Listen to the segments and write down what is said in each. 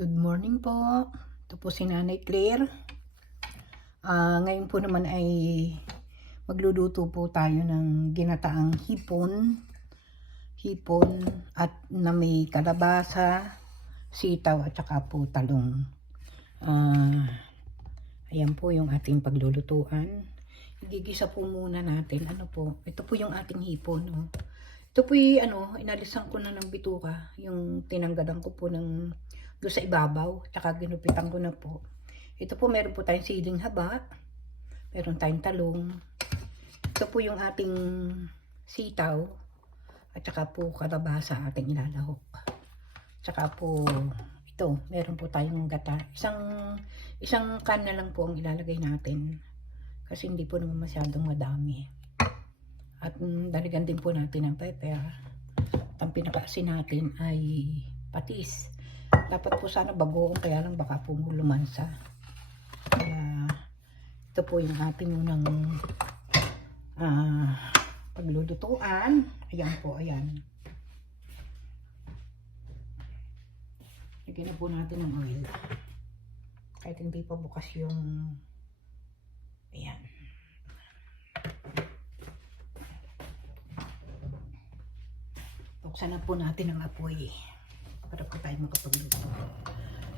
Good morning po. Ito po si Nanay Claire. Ah, ngayon po naman ay magluluto po tayo ng ginataang hipon. Hipon at na may kalabasa, sitaw at saka po talong. Ah, ayan po yung ating paglulutuan. Igigisa po muna natin. Ano po? Ito po yung ating hipon. Oh. Ito po yung ano, inalisan ko na ng bituka. Yung tinanggalan ko po ng doon sa ibabaw. Tsaka ginupitan ko na po. Ito po meron po tayong siling haba. Meron tayong talong. Ito po yung ating sitaw. At saka po kalabasa ating ilalahok. Tsaka po ito, meron po tayong gata. Isang isang can na lang po ang ilalagay natin. Kasi hindi po naman masyadong madami. At mm, daligan din po natin ng pepper. At ang pinakaasin natin ay patis. Dapat po sana bagoong kaya lang baka po lumansa. Kaya ito po yung ating unang ah, paglulutuan. Ayan po, ayan. Lagyan na po natin ng oil. Kahit hindi pa bukas yung ayan. Buksan na po natin ang apoy para po tayo makapagluto.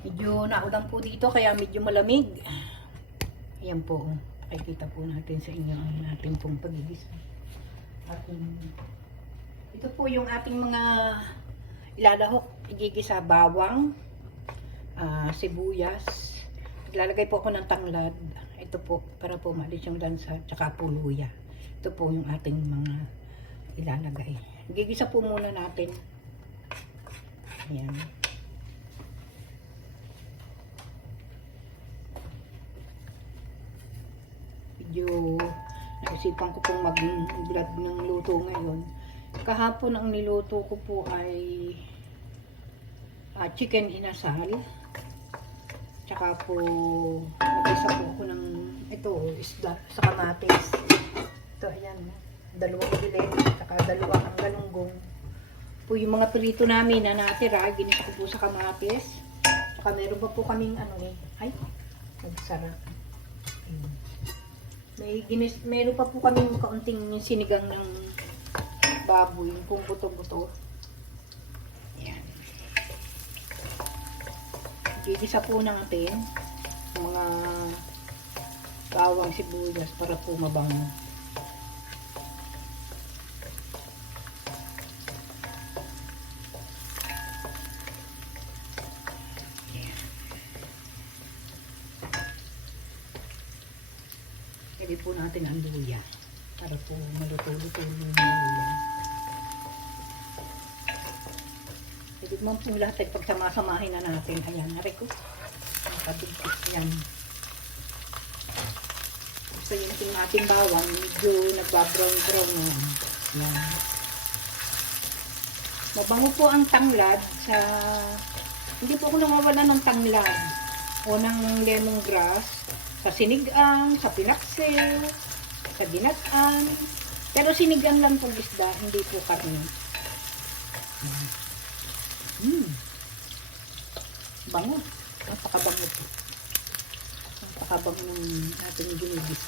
Medyo naulan po dito kaya medyo malamig. Ayan po. Pakikita po natin sa inyo ang ating pong pagigis. Ating, ito po yung ating mga ilalahok. Igigisa bawang, ah, sibuyas. Lalagay po ako ng tanglad. Ito po para po maalis yung lansa. Tsaka po luya. Ito po yung ating mga ilalagay. Gigisa po muna natin. Ayan. Medyo naisipan ko pong mag-vlog ng luto ngayon. Kahapon ang niluto ko po ay ah, chicken inasal. Tsaka po nag-isa po ako ng ito, isda sa kamatis. Ito, ayan. Dalawang bilen, tsaka dalawang ang galunggong. Po yung mga prito namin na natira, ginisa ko po sa kamatis. Tsaka meron pa po kaming ano eh. Ay, nagsara. Ayun. May ginis, meron pa po kaming kaunting sinigang ng baboy, kung buto-buto. Ayan. Po natin mga bawang sibuyas para po mabango. Natin ang luya para po maluto-luto yung luya. Pwede mo po lahat ay pagsamasamahin na natin. Ayan, nari ko. Nakabigkis yan. So yung ting ating bawang, medyo nagbabrown-brown na yan. Yan. Mabango po ang tanglad sa... Hindi po ako nawawala ng tanglad o ng lemongrass sa sinigang, sa pinaksil, sa ginatan. Pero sinigang lang pong isda, hindi po karne. Mm. Bango. Napakabango po. Napakabango ng ating ginigis.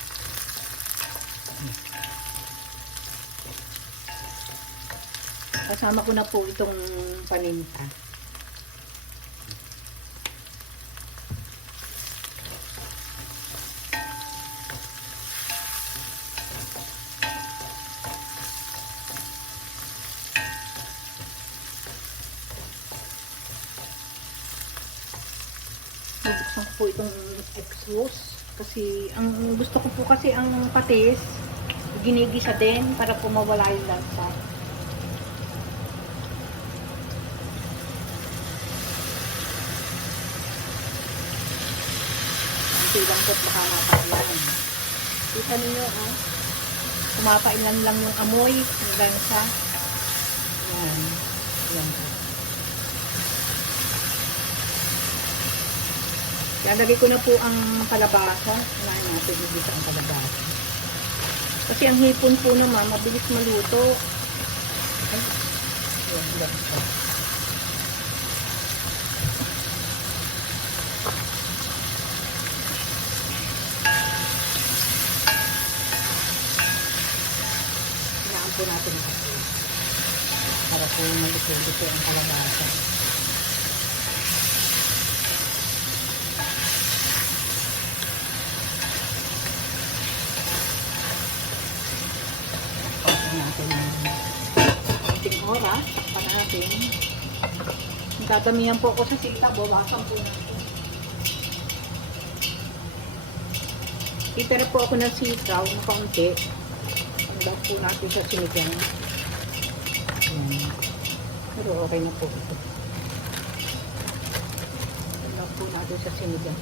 Kasama ko na po itong paninta. Nabuksan ko po itong exhaust kasi ang gusto ko po kasi ang patis ginigisa din para po mawala yung lansa. Kunti lang po baka mapailan. Kita ninyo ah. Kumapailan lang yung amoy ng lansa. Yan. Yan Lalagay ko na po ang kalabasa. Kunain natin dito ang kalabasa. Kasi ang hipon po naman, mabilis maluto. Ay, yan lang po. Hinaan po natin kasi para po maluto-luto ang kalabasa. Dadamihan po ako sa sita. Bawasan po natin. Itira po ako ng sitaw na kaunti. Hanggang po natin sa sinigang. Pero okay na po ito. Hanggang po natin sa sinigang.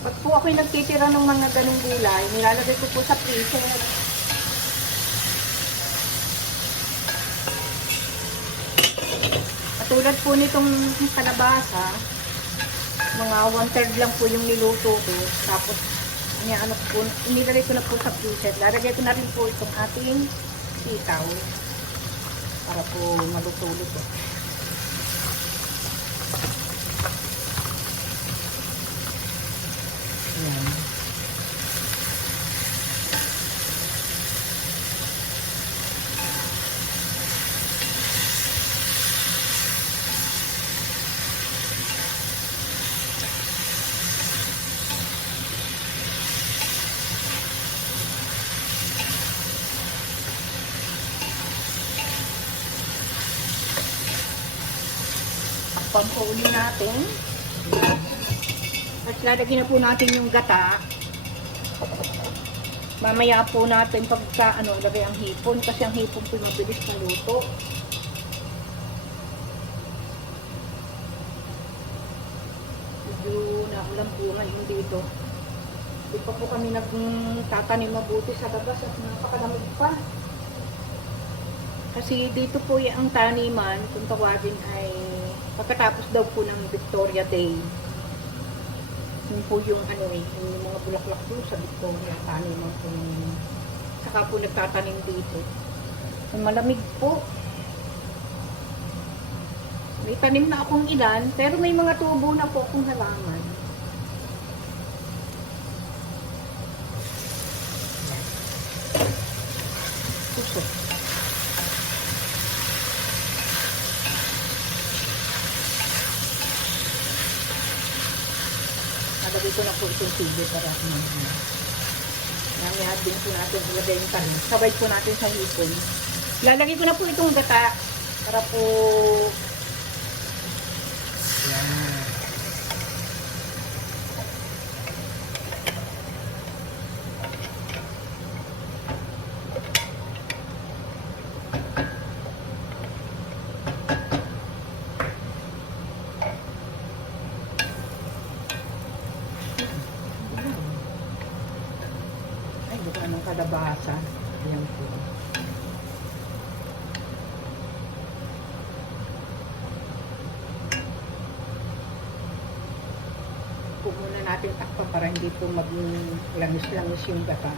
Pag po ako'y nagtitira ng mga ganong gulay, nilalagay ko po sa freezer. Katulad po nitong kalabasa, mga one-third lang po yung niluto ko. Tapos, ano po, inilagay ko na po sa freezer. Lalagay ko na rin po itong ating sitaw para po maluto-luto. Uli natin. At lalagyan na po natin yung gata. Mamaya po natin pag sa ano, lagay ang hipon kasi ang hipon po mabilis maluto. Medyo naulan po ngayon dito. Di pa po kami nagtatanim mabuti sa labas at napakalamig pa. Kasi dito po y- ang taniman, kung tawagin ay pagkatapos daw po ng Victoria Day. Yun po yung ano eh, yung mga bulaklak po sa Victoria, taniman po. ng- Saka po nagtatanim dito. Yung malamig po. May tanim na akong ilan, pero may mga tubo na po akong halaman. Puso. Nalagay ko na po itong sige para kumahina. Mamaya din po natin ilagay yung tanim. Sabay po natin sa hipon. Lalagay ko na po itong gata para po yan. Ay, buka ng kalabasa. Ayan po. Po muna natin takpan para hindi po maging langis-langis yung gata.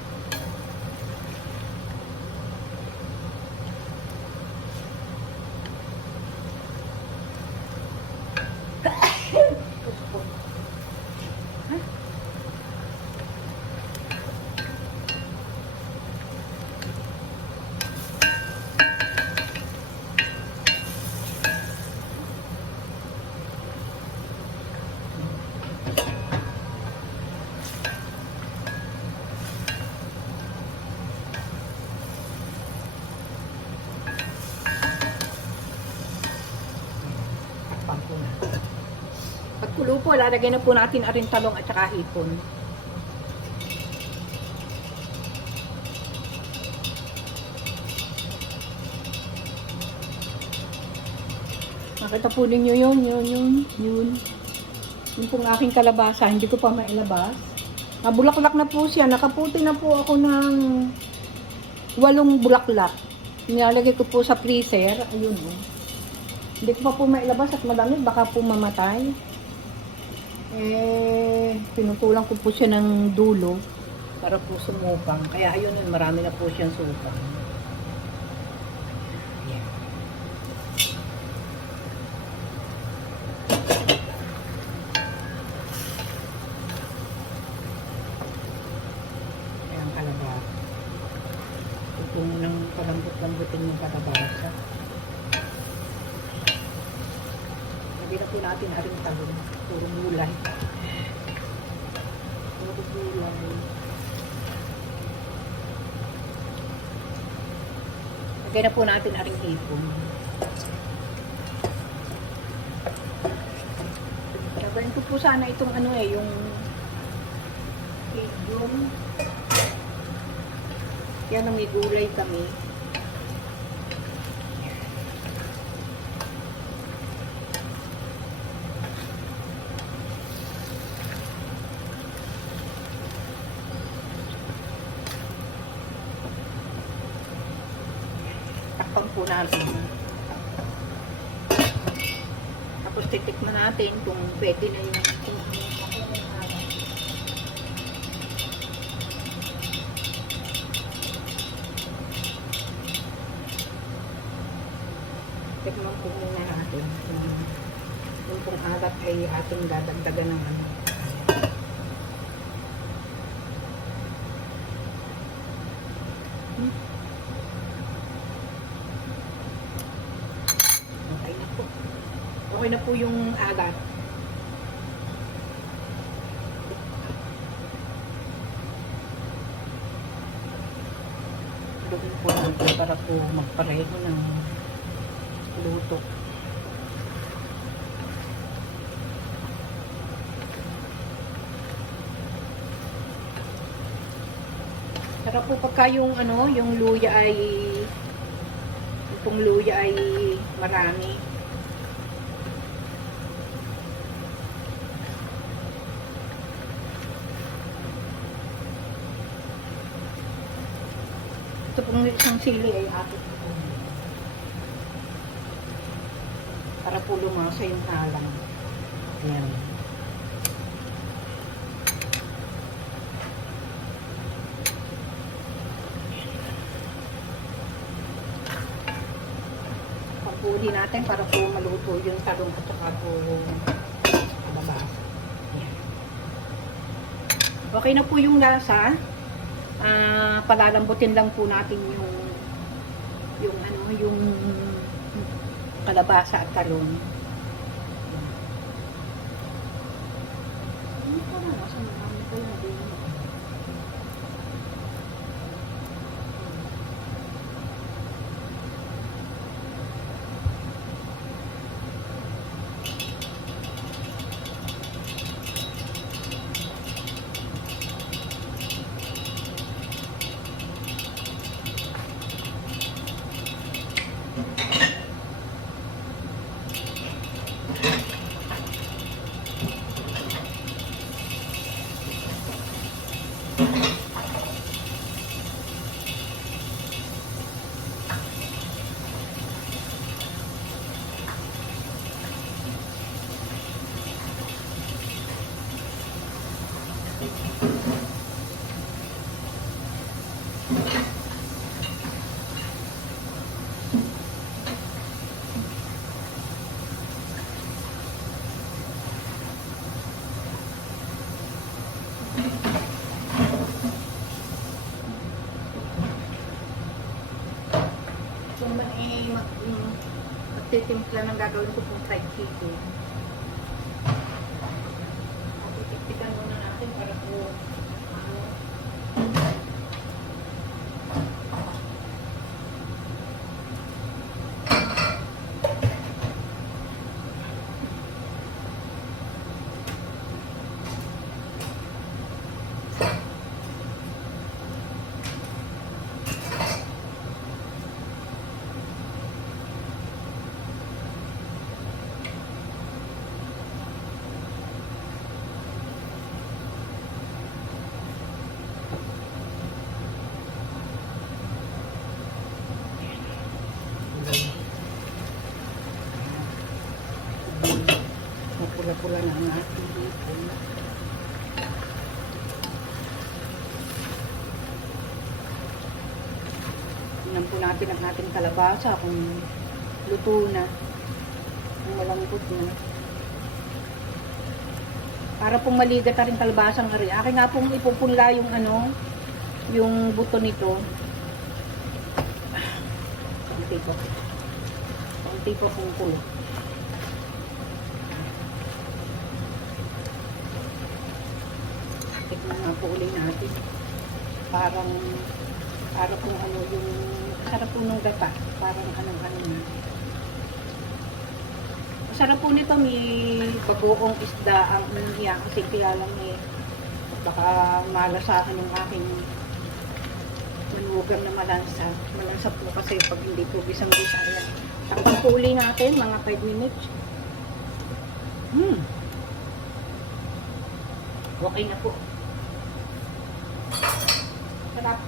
Takpan po na. Pagkulo po, lalagay na po natin aring talong at saka hipon. Nakita po ninyo yun, yun, yun, yun. Yun pong aking kalabasa, hindi ko pa mailabas. Nabulaklak na po siya, nakaputi na po ako ng walong bulaklak. Nilalagay ko po sa freezer, ayun oh. Hindi ko pa po mailabas at madami, baka po mamatay. Eh, pinutulang ko po siya ng dulo para po sumupang. Kaya ayun yun, marami na po siyang supang. Ayan. Ayan, kalabasa. Ito nang palambot-lambutin yung kalabasa. Hindi na po natin aring talong. Puro gulay. Puro gulay. Lagyan na po natin aring hipon. Lagyan ko po sana itong ano eh, yung medium. Yan ang may gulay kami. Takpan po natin. Tapos titikman natin kung pwede na yung yung. Tikman po muna natin kung kung kung alat ay ating dadagdagan ng ano. Hmm. Okay na po. Okay na po yung alat. Lugin po natin para po magpareho ng luto. Sarap po pagka yung ano, yung luya ay yung pong luya ay marami. Pong isang sili ay atin po. Para po lumasa yung halang. Ayan. Pagpuli natin para po maluto yung talong at saka po kalabasa. Okay na po yung lasa. Ah, palalambutin lang po natin yung yung ano, yung kalabasa at talong. Ano pa na? Nasa marami yun. Hindi mo. So, ma eh, mag, um, magtitimpla ng gagawin ko pong fried chicken. Tingnan po natin ang ating kalabasa kung luto na. Kung malambot na. Para pong maligat na rin kalabasang ari. Akin nga pong ipupunla yung ano, yung buto nito. Konti po. Konti po kung kulo. Po uli natin. Parang, parang kung ano yung, sarap po nung gata. Parang anong-ano na. Masarap po nito, may bagoong isda ang niya kasi kaya lang eh, baka malasahan yung aking manugang na malansa. Malansa po kasi pag hindi po bisang bisaya. Takpan po uli natin, mga 5 minutes. Hmm. Okay na po. Sarap.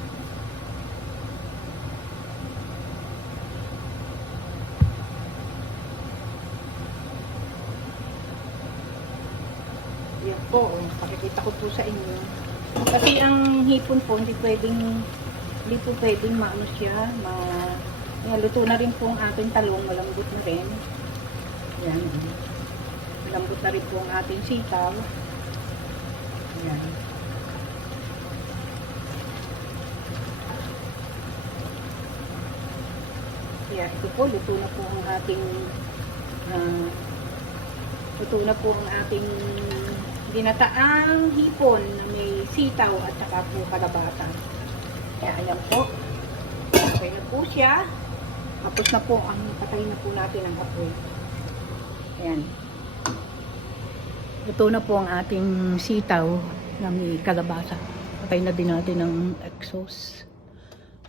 Yan po, pakikita ko po sa inyo. Kasi ang hipon po, hindi pwedeng, hindi po pwedeng maano siya, ma, yan, luto na rin po ang ating talong, malambot na rin. Yan. Malambot na rin po ang ating sitaw. Yan. Kaya ito po, luto na po ang ating ah, luto na po ang ating ginataang hipon na may sitaw at saka po kalabasa. Kaya ayan po. Okay na po siya. Tapos na po, ang patay na po natin ang apoy. Ayan. Ito na po ang ating sitaw na may kalabasa. Patay na din natin ang exhaust.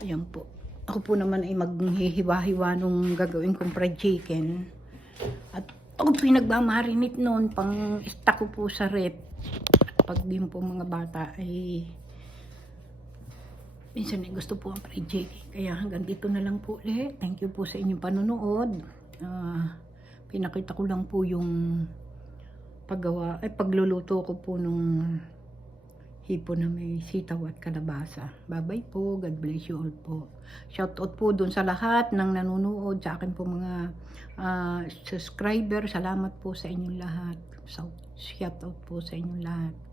Ayan po. Ako po naman ay maghihiwa-hiwa nung gagawin kong fried chicken. At ako pinagmamarinate noon pang stock ko po sa rep. Pag din po mga bata ay minsan ay gusto po ang fried chicken. Kaya hanggang dito na lang po ulit. Thank you po sa inyong panonood. Ah, pinakita ko lang po yung paggawa, ay pagluluto ko po nung hipon na may sitaw at kalabasa. Bye-bye po. God bless you all po. Shout out po dun sa lahat ng nanonood, sa akin po mga ah, subscriber. Salamat po sa inyong lahat. So, shout out po sa inyong lahat.